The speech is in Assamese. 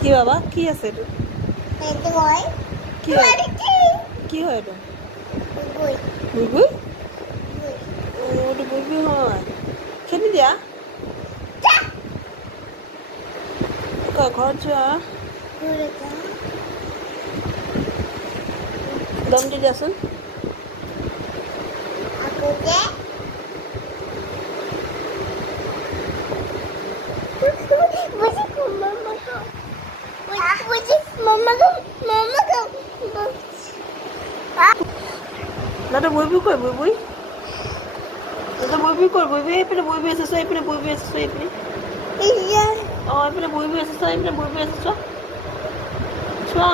কি বাবা কি আছে এইটো কি হয় কি হয় এইটো বুইবুই এইটো বুইবুই হয় খেলি দিয়া ঘৰত যোৱা দম দি দিয়াচোন দাদা বুইবুই কই বুইবুই দাদা বুইবুই কই বুইবুই এইপিনে বুইবুই আছে চোৱা এইপিনে বুইবুই আছে চোৱা এইপিনে অঁ এইপিনে বুইবুই আছে চোৱা এইপিনে বুইবুই আছে চোৱা চোৱা